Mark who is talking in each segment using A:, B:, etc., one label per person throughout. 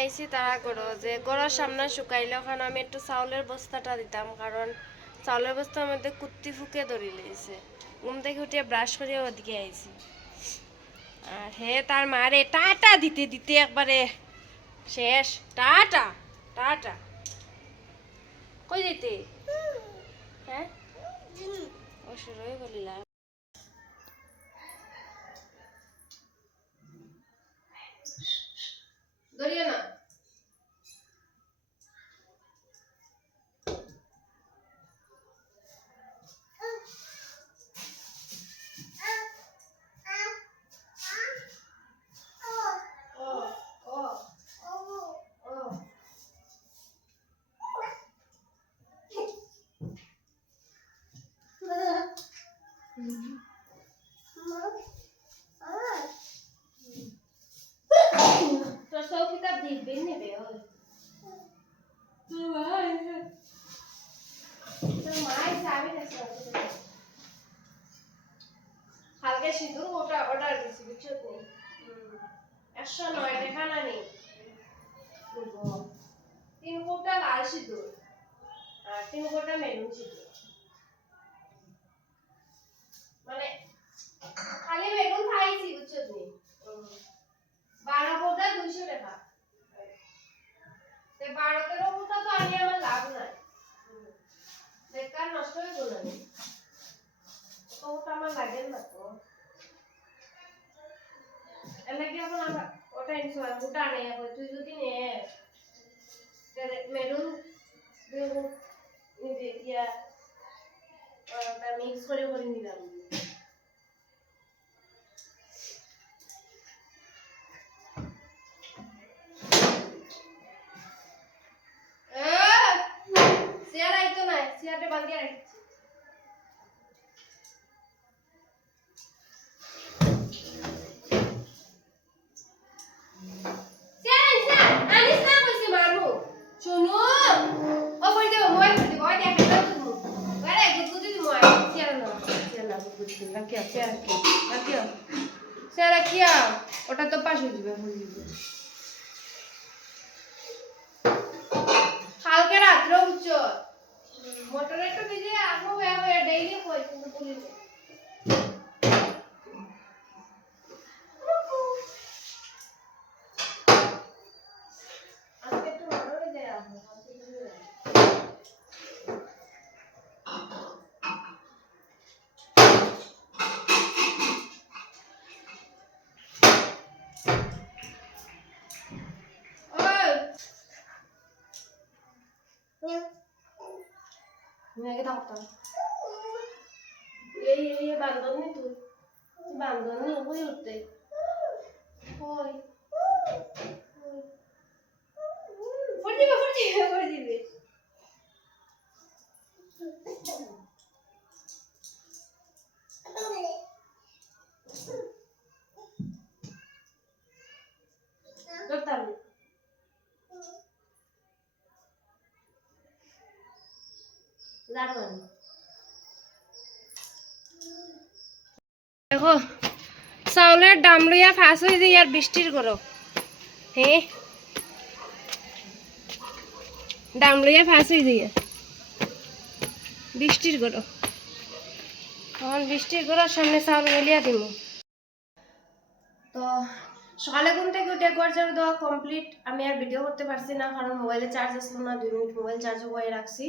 A: আইছি তারা করো যে গড়ার সামনে শুকাইলে ওখানে আমি একটু চাউলের বস্তাটা দিতাম, কারণ চাউলের বস্তার মধ্যে কুত্তি ফুকে ধরি লেগেছে। ঘুম থেকে উঠিয়ে ব্রাশ করে ওদিকে আইছি। আর হে তার মারে টাটা দিতে দিতে একবারে শেষ। Tata tata. কই যেতে হ্যাঁ? অসুরই বলিলাম ধরিও না ও ও ও হালকা সিঁদুর ওটা অর্ডার দিছি বুঝছ তো? একশো নয় টাকা না নেই? তিন কোটা লাল সিঁদুর আর তিন কোটা মেরুন সিঁদুর। মানে খালি মেরুন খাইছি, বুঝছ তুমি? বারো কোটা দুইশো টাকা। বারো তেরো কোটা তো আনি আমার লাভ নাই। বেকার নষ্ট হয়ে গেল আমি। তো ওটা আমার লাগে না তো। কি এখন আমরা ওটা ইনসুয়ার ওটা নেই এখন তুই যদি নে। মেরুন ইয়া মিক্স করে করে নিলাম। চেয়ার আইতো না চেয়ারটা বান্ধিয়ে রাখছি রাখিয়া চেয়ার রাখিয়া ওটা তো পাশ যাবে হয়ে কালকে রাত্রে উচ্চ মোটরে তো নিজে আসব হয়ে হয়ে ডেইলি হয় কিন্তু পুলিশে 那个倒不倒。লাগবে দেখো চাউলের দাম লইয়া ফাঁস হয়ে যায় আর বৃষ্টির করো হে? দাম লইয়া ফাঁস হয়ে যায় বৃষ্টির করো তখন বৃষ্টির করার সামনে চাউল মিলিয়া দিব তো সকালে ঘুম থেকে উঠে ঘর ঝাড়ু দেওয়া কমপ্লিট আমি আর ভিডিও করতে পারছি না কারণ মোবাইলে চার্জ আসলো না দুই মিনিট মোবাইল চার্জ হয়ে রাখছি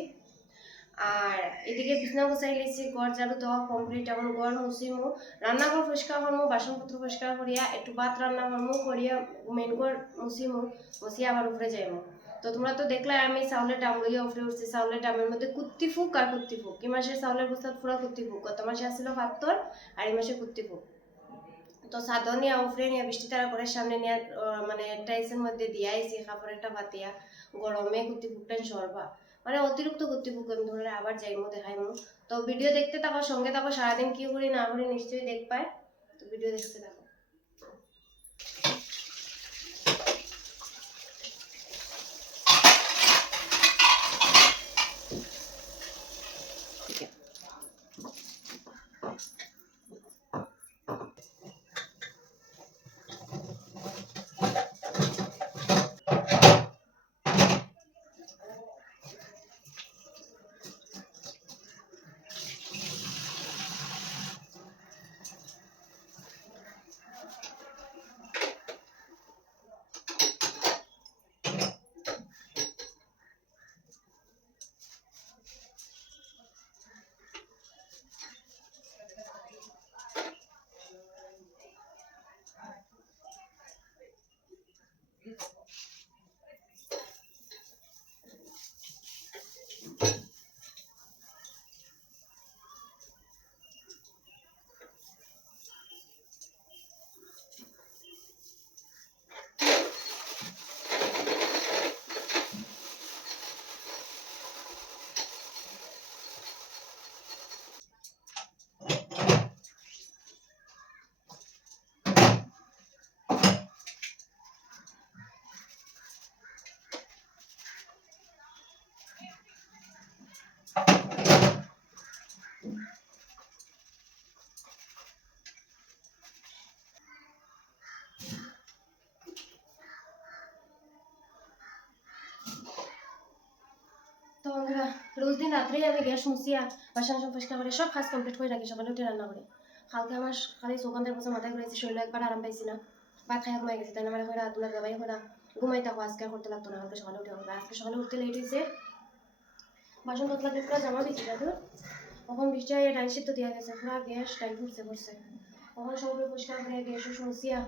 A: আর এদিকে বিছনা গোছাই লেছি, ঘর ঝাড়ু দেওয়া কমপ্লিট এখন ঘর মুছিমু। রান্নাঘর পরিষ্কার করমু, বাসনপত্র পরিষ্কার করিয়া, একটু ভাত রান্না করমু, করিয়া মেন ঘর মুছিমু মুছিয়া আবার উপরে যাইমু। তো তোমরা তো দেখলে আমি চাউলের ডাম লইয়া উপরে উঠছি, চাউলের ডামের মধ্যে কুত্তি ফুক আর কুত্তি ফুক। এই মাসের চাউলের বস্তাত পুরা কুত্তি ফুক। গত মাসে আসছিল পাত্তর আর এই মাসে কুত্তি ফুক। তো সাদর নিয়ে উপরে নিয়ে, বৃষ্টি তারা করে সামনে নিয়ে মানে টাইসের মধ্যে দিয়ে আইসি কাপড় একটা বাতিয়া। গরমে কুত্তি ফুকটা সরবা। মানে অতিরিক্ত কর্তৃপক্ষ, আমি ধরে আবার যাইমু, দেখাইমু। তো ভিডিও দেখতে থাকো, সঙ্গে থাকো, সারাদিন কি করি না করি নিশ্চয়ই দেখ পায় তো ভিডিও দেখতে থাকো তো বন্ধুরা রাত্রেই আমি গ্যাস মুছিয়া বাসন সব পরিষ্কার করে সব কাজ কমপ্লিট করে রাখি, সকালে উঠে রান্না করে। কালকে আমার খালি সুগন্ধের বছর মাথায় ঘুরেছি শরীর একবার আরাম পাইছি না। ভাত খাই ঘুমাই গেছি তাই মানে হয়ে তোমার দাবাই হয়ে ঘুমাই থাকো, আজকে করতে লাগতো না, কালকে সকালে উঠে হবে আজকে সকালে উঠতে লেট হয়েছে বাসন পত্র লাগলে পুরো জমা দিচ্ছি দাদু তখন বৃষ্টি হয়ে ডাইল সিদ্ধ দেওয়া গেছে, পুরো গ্যাস ডাইল ফুটছে পড়ছে তখন সবাই পরিষ্কার করে গ্যাসও শুনছিয়া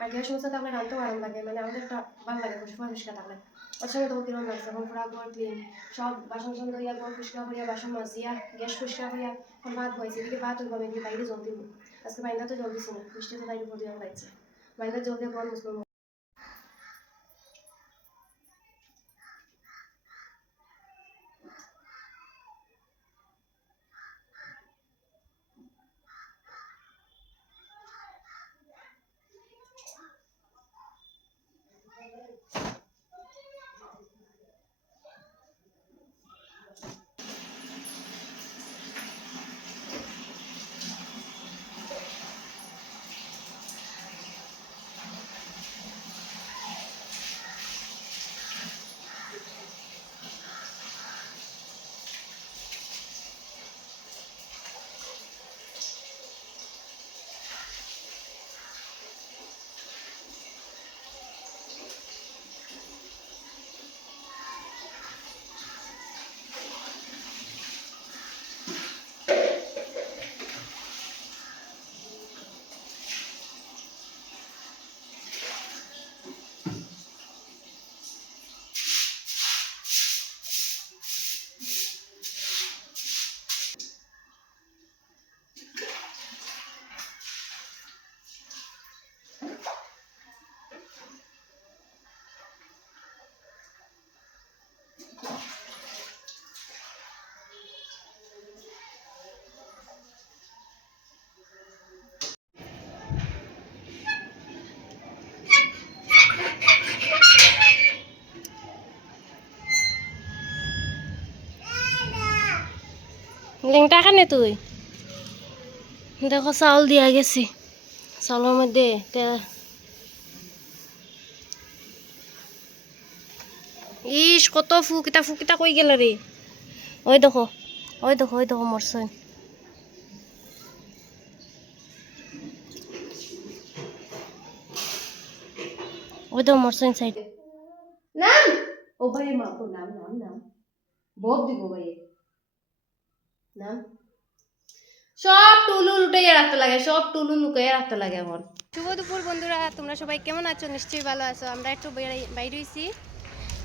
A: আর। গ্যাস মুছা থাকলে রাঁধতেও আরাম লাগে মানে আমাদের একটা ভালো লাগে পরিষ্কার থাকলে। ওর তোমাকে কিরম লাগছে এখন ফোড়া ঘর ক্লিন সব বাসন টাসন ধরিয়া ঘর পরিষ্কার করিয়া, বাসন মাজিয়া গ্যাস পরিষ্কার করিয়া, এখন ভাত বয়েছে এদিকে ভাত হইব আমি বাইরে জল দিব। আজকে বাইন্দা তো জল দিছি না বৃষ্টি তো বাইরে পড়ে লাগছে বাইন্দা জল দিয়ে ঘর লেংটা খানে তুই? দেখো চাউল দিয়া গেছি। চাউলের মধ্যে তে- ইস, কত ফুকিতা ফুকিতা কই গেল রে। ওই দেখো ওই দেখো ওই দেখো মরছই ওই দেখো মরছই সাইডে নাম ও ভাই মা তো নাম নাম নাম বহুত দিব ভাই নাম সব টুলু লুটাইয়া রাখতে লাগে সব টুলু লুকাইয়া রাখতে লাগে এখন শুভ দুপুর বন্ধুরা তোমরা সবাই কেমন আছো? নিশ্চয়ই ভালো আছো। আমরা একটু বাইরে বাইরে হইছি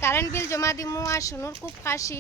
A: কারেন্ট বিল জমা দিমু আর সোনুর খুব কাশি